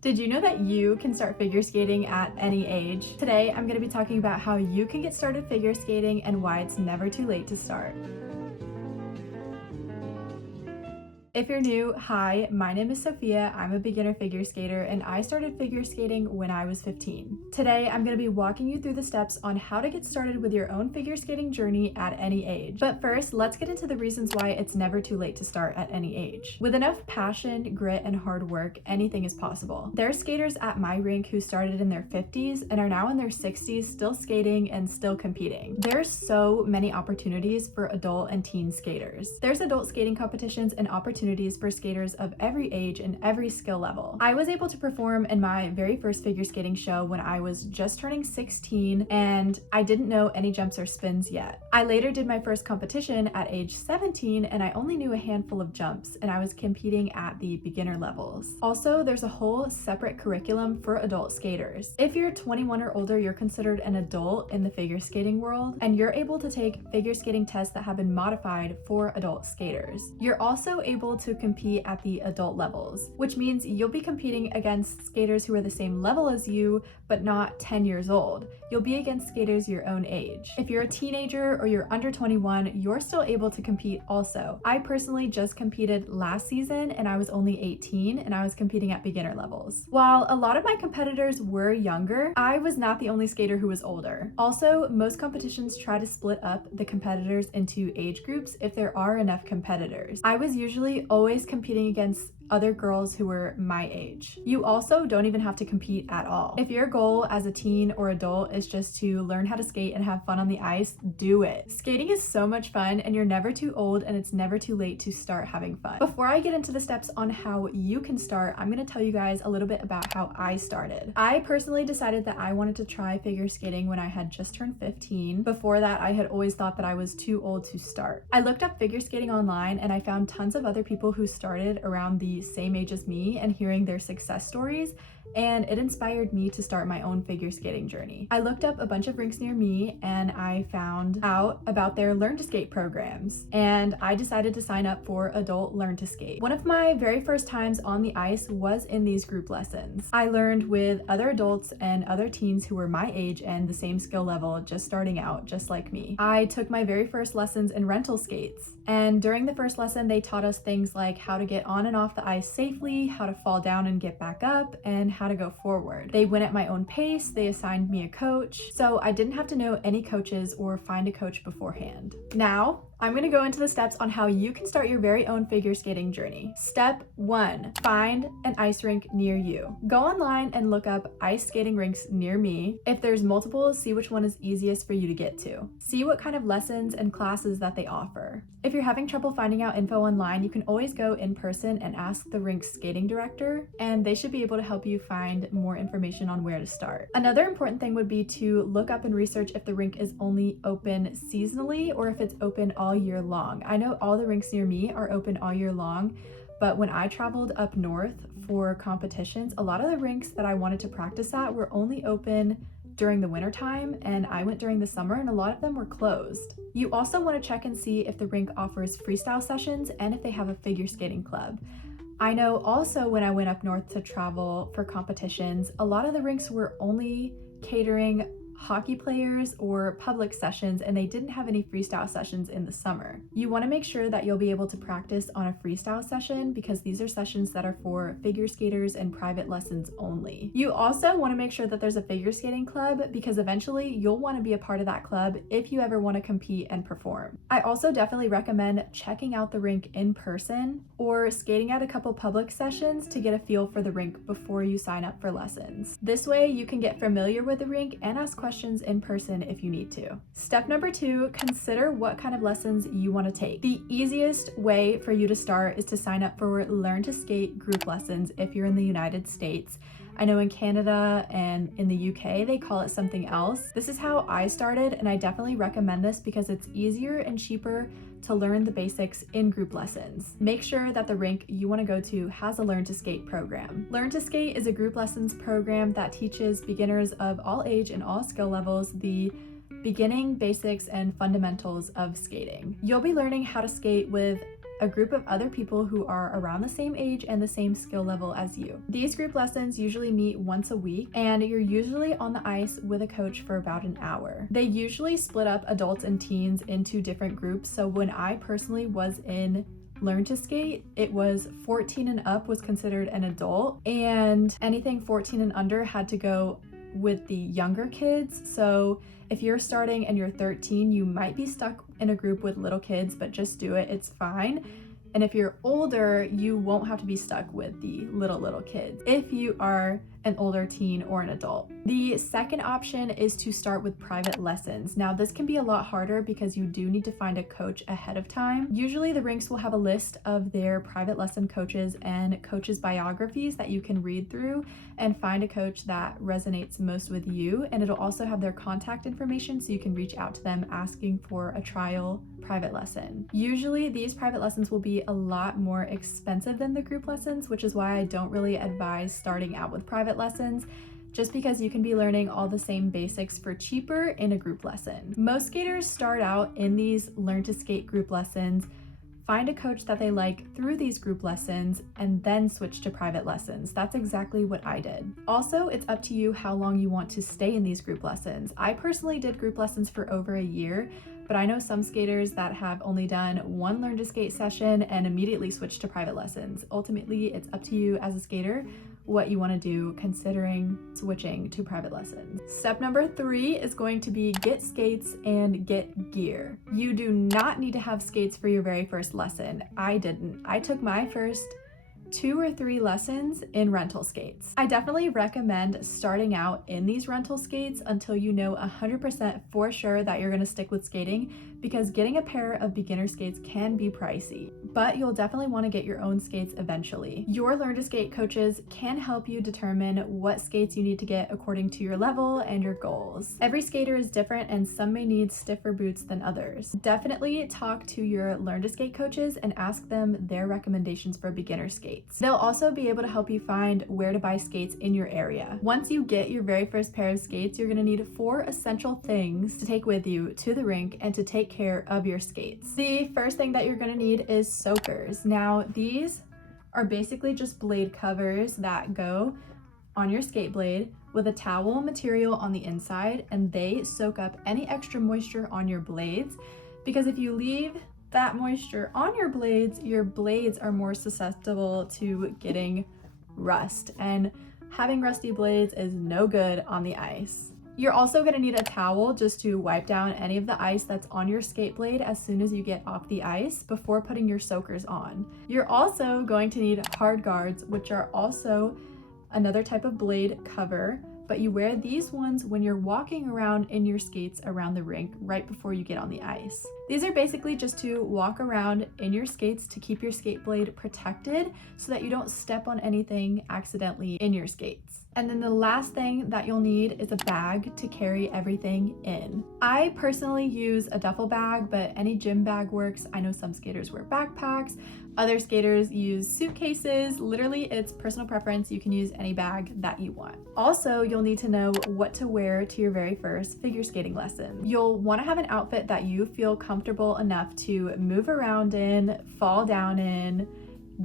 Did you know that you can start figure skating at any age? Today, I'm going to be talking about how you can get started figure skating and why it's never too late to start. If you're new, hi, my name is Sophia. I'm a beginner figure skater and I started figure skating when I was 15. Today, I'm going to be walking you through the steps on how to get started with your own figure skating journey at any age. But first, let's get into the reasons why it's never too late to start at any age. With enough passion, grit, and hard work, anything is possible. There are skaters at my rink who started in their 50s and are now in their 60s still skating and still competing. There's so many opportunities for adult and teen skaters. There's adult skating competitions and opportunities for skaters of every age and every skill level. I was able to perform in my very first figure skating show when I was just turning 16 and I didn't know any jumps or spins yet. I later did my first competition at age 17 and I only knew a handful of jumps and I was competing at the beginner levels. Also, there's a whole separate curriculum for adult skaters. If you're 21 or older, you're considered an adult in the figure skating world and you're able to take figure skating tests that have been modified for adult skaters. You're also able to compete at the adult levels, which means you'll be competing against skaters who are the same level as you, but not 10 years old. You'll be against skaters your own age. If you're a teenager or you're under 21, you're still able to compete also. I personally just competed last season and I was only 18 and I was competing at beginner levels. While a lot of my competitors were younger, I was not the only skater who was older. Also, most competitions try to split up the competitors into age groups if there are enough competitors. I was usually always competing against other girls who were my age. You also don't even have to compete at all. If your goal as a teen or adult is just to learn how to skate and have fun on the ice, do it. Skating is so much fun and you're never too old and it's never too late to start having fun. Before I get into the steps on how you can start, I'm gonna tell you guys a little bit about how I started. I personally decided that I wanted to try figure skating when I had just turned 15. Before that, I had always thought that I was too old to start. I looked up figure skating online and I found tons of other people who started around the same age as me and hearing their success stories, and it inspired me to start my own figure skating journey. I looked up a bunch of rinks near me and I found out about their Learn to Skate programs, and I decided to sign up for adult Learn to Skate. One of my very first times on the ice was in these group lessons. I learned with other adults and other teens who were my age and the same skill level, just starting out, just like me. I took my very first lessons in rental skates, and during the first lesson they taught us things like how to get on and off the ice safely, how to fall down and get back up, and how to go forward. They went at my own pace, they assigned me a coach, so I didn't have to know any coaches or find a coach beforehand. Now, I'm gonna go into the steps on how you can start your very own figure skating journey. Step 1, find an ice rink near you. Go online and look up ice skating rinks near me. If there's multiple, see which one is easiest for you to get to. See what kind of lessons and classes that they offer. If you're having trouble finding out info online, you can always go in person and ask the rink's skating director, and they should be able to help you find more information on where to start. Another important thing would be to look up and research if the rink is only open seasonally or if it's open all year long. I know all the rinks near me are open all year long, but when I traveled up north for competitions, a lot of the rinks that I wanted to practice at were only open during the winter time, and I went during the summer and a lot of them were closed. You also want to check and see if the rink offers freestyle sessions and if they have a figure skating club. I know also when I went up north to travel for competitions, a lot of the rinks were only catering hockey players or public sessions, and they didn't have any freestyle sessions in the summer. You want to make sure that you'll be able to practice on a freestyle session because these are sessions that are for figure skaters and private lessons only. You also want to make sure that there's a figure skating club because eventually you'll want to be a part of that club if you ever want to compete and perform. I also definitely recommend checking out the rink in person or skating at a couple public sessions to get a feel for the rink before you sign up for lessons. This way you can get familiar with the rink and ask questions in person if you need to. Step number 2, consider what kind of lessons you want to take. The easiest way for you to start is to sign up for Learn to Skate group lessons if you're in the United States. I know in Canada and in the UK, they call it something else. This is how I started, and I definitely recommend this because it's easier and cheaper to learn the basics in group lessons. Make sure that the rink you want to go to has a Learn to Skate program. Learn to Skate is a group lessons program that teaches beginners of all age and all skill levels the beginning, basics, and fundamentals of skating. You'll be learning how to skate with a group of other people who are around the same age and the same skill level as you. These group lessons usually meet once a week, and you're usually on the ice with a coach for about an hour. They usually split up adults and teens into different groups, so when I personally was in Learn to Skate, it was 14 and up was considered an adult, and anything 14 and under had to go with the younger kids. So if you're starting and you're 13, you might be stuck in a group with little kids, but just do it, it's fine. And if you're older, you won't have to be stuck with the little kids if you are an older teen or an adult. The second option is to start with private lessons. Now, this can be a lot harder because you do need to find a coach ahead of time. Usually the rinks will have a list of their private lesson coaches and coaches' biographies that you can read through and find a coach that resonates most with you. And it'll also have their contact information so you can reach out to them asking for a trial private lesson. Usually these private lessons will be a lot more expensive than the group lessons, which is why I don't really advise starting out with private lessons, just because you can be learning all the same basics for cheaper in a group lesson. Most skaters start out in these Learn to Skate group lessons, find a coach that they like through these group lessons, and then switch to private lessons. That's exactly what I did. Also, it's up to you how long you want to stay in these group lessons. I personally did group lessons for over a year, but I know some skaters that have only done one Learn to Skate session and immediately switched to private lessons. Ultimately, it's up to you as a skater what you want to do considering switching to private lessons. Step number 3 is going to be get skates and get gear. You do not need to have skates for your very first lesson. I didn't. I took my first 2 or 3 lessons in rental skates. I definitely recommend starting out in these rental skates until you know 100% for sure that you're going to stick with skating, because getting a pair of beginner skates can be pricey, but you'll definitely want to get your own skates eventually. Your Learn to Skate coaches can help you determine what skates you need to get according to your level and your goals. Every skater is different and some may need stiffer boots than others. Definitely talk to your Learn to Skate coaches and ask them their recommendations for beginner skates. They'll also be able to help you find where to buy skates in your area. Once you get your very first pair of skates, you're going to need 4 essential things to take with you to the rink and to take care of your skates. The first thing that you're going to need is soakers. Now, these are basically just blade covers that go on your skate blade with a towel material on the inside, and they soak up any extra moisture on your blades, because if you leave that moisture on your blades are more susceptible to getting rust, and having rusty blades is no good on the ice. You're also going to need a towel just to wipe down any of the ice that's on your skate blade as soon as you get off the ice before putting your soakers on. You're also going to need hard guards, which are also another type of blade cover, but you wear these ones when you're walking around in your skates around the rink right before you get on the ice. These are basically just to walk around in your skates to keep your skate blade protected so that you don't step on anything accidentally in your skates. And then the last thing that you'll need is a bag to carry everything in. I personally use a duffel bag, but any gym bag works. I know some skaters wear backpacks. Other skaters use suitcases. Literally, it's personal preference. You can use any bag that you want. Also, you'll need to know what to wear to your very first figure skating lesson. You'll want to have an outfit that you feel comfortable enough to move around in, fall down in,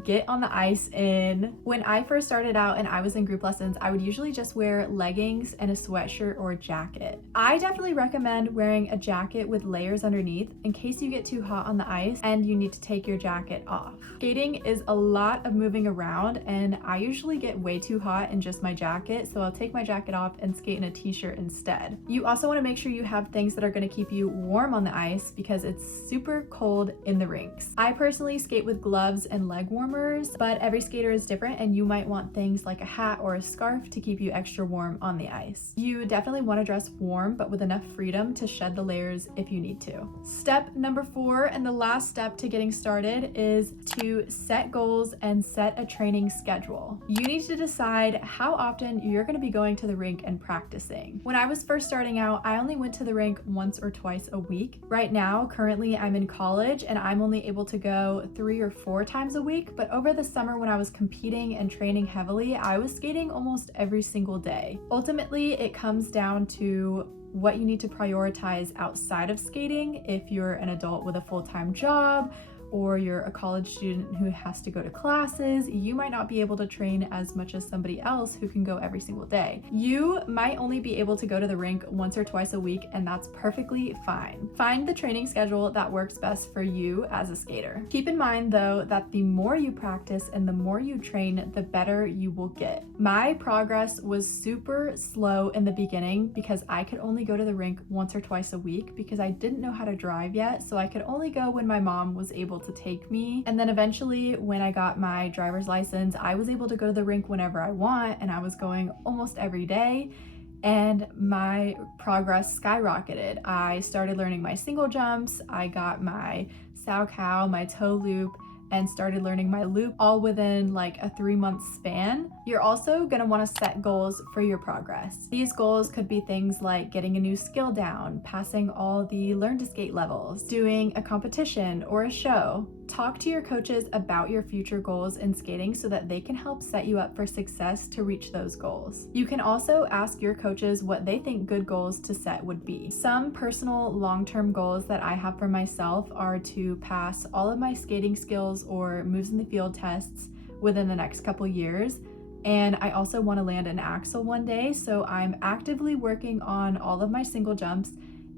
get on the ice in. When I first started out and I was in group lessons, I would usually just wear leggings and a sweatshirt or a jacket. I definitely recommend wearing a jacket with layers underneath in case you get too hot on the ice and you need to take your jacket off. Skating is a lot of moving around, and I usually get way too hot in just my jacket, so I'll take my jacket off and skate in a t-shirt instead. You also want to make sure you have things that are going to keep you warm on the ice because it's super cold in the rinks. I personally skate with gloves and leg warmers, but every skater is different and you might want things like a hat or a scarf to keep you extra warm on the ice. You definitely want to dress warm, but with enough freedom to shed the layers if you need to. Step number 4, and the last step to getting started, is to set goals and set a training schedule. You need to decide how often you're going to be going to the rink and practicing. When I was first starting out, I only went to the rink once or twice a week. Right now, currently I'm in college and I'm only able to go 3 or 4 times a week, but over the summer when I was competing and training heavily, I was skating almost every single day. Ultimately, it comes down to what you need to prioritize outside of skating. If you're an adult with a full-time job, or you're a college student who has to go to classes, you might not be able to train as much as somebody else who can go every single day. You might only be able to go to the rink once or twice a week, and that's perfectly fine. Find the training schedule that works best for you as a skater. Keep in mind though that the more you practice and the more you train, the better you will get. My progress was super slow in the beginning because I could only go to the rink once or twice a week because I didn't know how to drive yet, so I could only go when my mom was able to take me. And then eventually when I got my driver's license, I was able to go to the rink whenever I want, and I was going almost every day, and my progress skyrocketed. I started learning my single jumps, I got my sow cow, my toe loop, and started learning my loop all within like a 3-month span. You're also gonna wanna set goals for your progress. These goals could be things like getting a new skill down, passing all the learn to skate levels, doing a competition or a show. Talk to your coaches about your future goals in skating so that they can help set you up for success to reach those goals. You can also ask your coaches what they think good goals to set would be. Some personal long-term goals that I have for myself are to pass all of my skating skills or moves in the field tests within the next couple years. And I also want to land an axel one day, so I'm actively working on all of my single jumps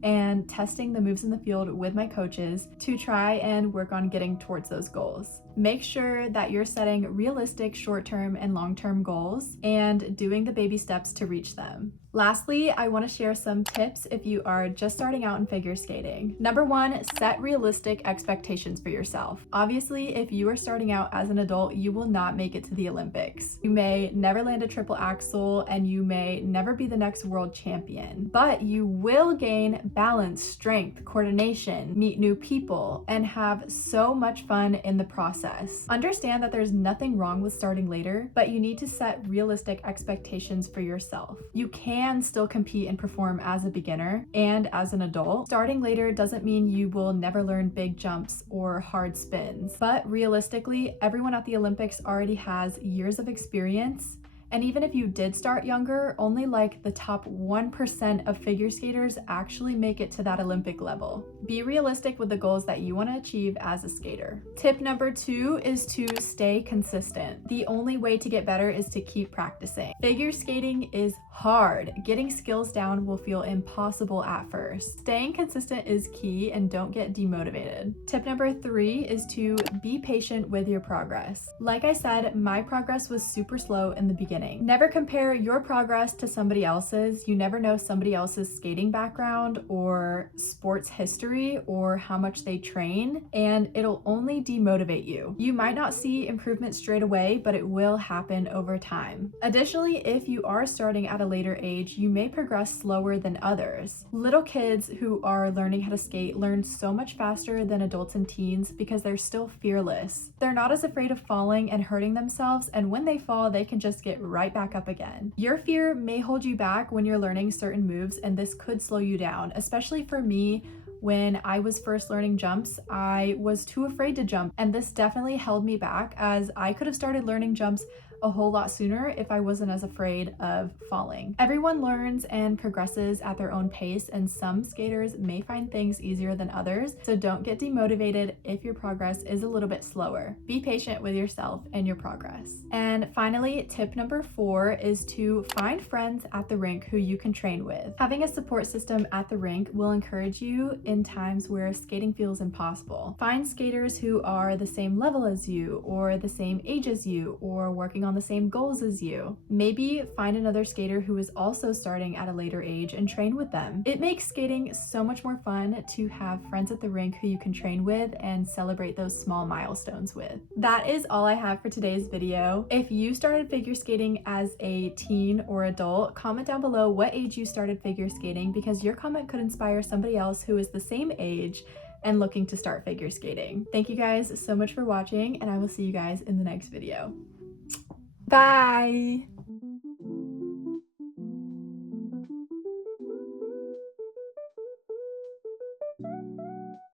and testing the moves in the field with my coaches to try and work on getting towards those goals. Make sure that you're setting realistic short-term and long-term goals and doing the baby steps to reach them. Lastly, I want to share some tips if you are just starting out in figure skating. Number 1, set realistic expectations for yourself. Obviously, if you are starting out as an adult, you will not make it to the Olympics. You may never land a triple axel and you may never be the next world champion, but you will gain balance, strength, coordination, meet new people, and have so much fun in the process. Understand that there's nothing wrong with starting later, but you need to set realistic expectations for yourself. You can still compete and perform as a beginner and as an adult. Starting later doesn't mean you will never learn big jumps or hard spins, but realistically, everyone at the Olympics already has years of experience. And even if you did start younger, only like the top 1% of figure skaters actually make it to that Olympic level. Be realistic with the goals that you want to achieve as a skater. Tip number 2 is to stay consistent. The only way to get better is to keep practicing. Figure skating is hard. Getting skills down will feel impossible at first. Staying consistent is key, and don't get demotivated. Tip number 3 is to be patient with your progress. Like I said, my progress was super slow in the beginning. Never compare your progress to somebody else's. You never know somebody else's skating background or sports history or how much they train, and it'll only demotivate you. You might not see improvement straight away, but it will happen over time. Additionally, if you are starting at a later age, you may progress slower than others. Little kids who are learning how to skate learn so much faster than adults and teens because they're still fearless. They're not as afraid of falling and hurting themselves, and when they fall, they can just get right back up again. Your fear may hold you back when you're learning certain moves, and this could slow you down, especially for me. When I was first learning jumps, I was too afraid to jump, and this definitely held me back, as I could have started learning jumps a whole lot sooner if I wasn't as afraid of falling. Everyone learns and progresses at their own pace, and some skaters may find things easier than others, so don't get demotivated if your progress is a little bit slower. Be patient with yourself and your progress. And finally, tip number 4 is to find friends at the rink who you can train with. Having a support system at the rink will encourage you in times where skating feels impossible. Find skaters who are the same level as you, or the same age as you, or working on the same goals as you. Maybe find another skater who is also starting at a later age and train with them. It makes skating so much more fun to have friends at the rink who you can train with and celebrate those small milestones with. That is all I have for today's video. If you started figure skating as a teen or adult, comment down below what age you started figure skating, because your comment could inspire somebody else who is the same age and looking to start figure skating. Thank you guys so much for watching, and I will see you guys in the next video. Bye!